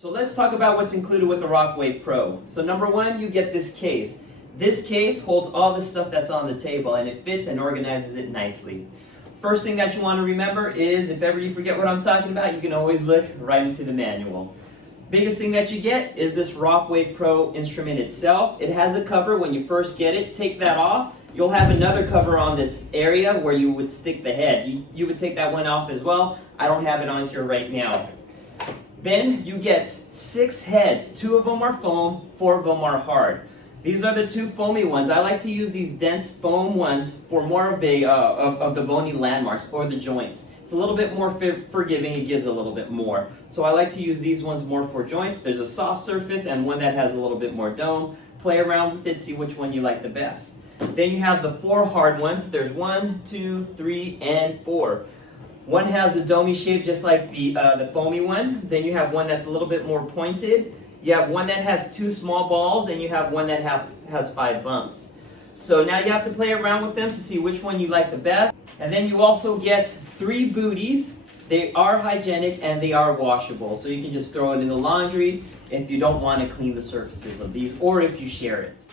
So let's talk about what's included with the RockWave Pro. So number one, you get this case. This case holds all the stuff that's on the table and it fits and organizes it nicely. First thing that you want to remember is if ever you forget what I'm talking about, you can always look right into the manual. Biggest thing that you get is this RockWave Pro instrument itself. It has a cover when you first get it. Take that off. You'll have another cover on this area where you would stick the head. You would take that one off as well. I don't have it on here right now. Then you get 6 heads. 2 of them are foam, 4 of them are hard. These are the 2 foamy ones. I like to use these dense foam ones for more of the bony landmarks or the joints. It's a little bit more forgiving, it gives a little bit more. So I like to use these ones more for joints. There's a soft surface and one that has a little bit more dome. Play around with it, see which one you like the best. Then you have the 4 hard ones. There's 1, 2, 3, and 4. One has the domey shape just like the foamy one. Then you have one that's a little bit more pointed. You have one that has 2 small balls, and you have one that has 5 bumps. So now you have to play around with them to see which one you like the best. And then you also get 3 booties. They are hygienic and they are washable. So you can just throw it in the laundry if you don't want to clean the surfaces of these or if you share it.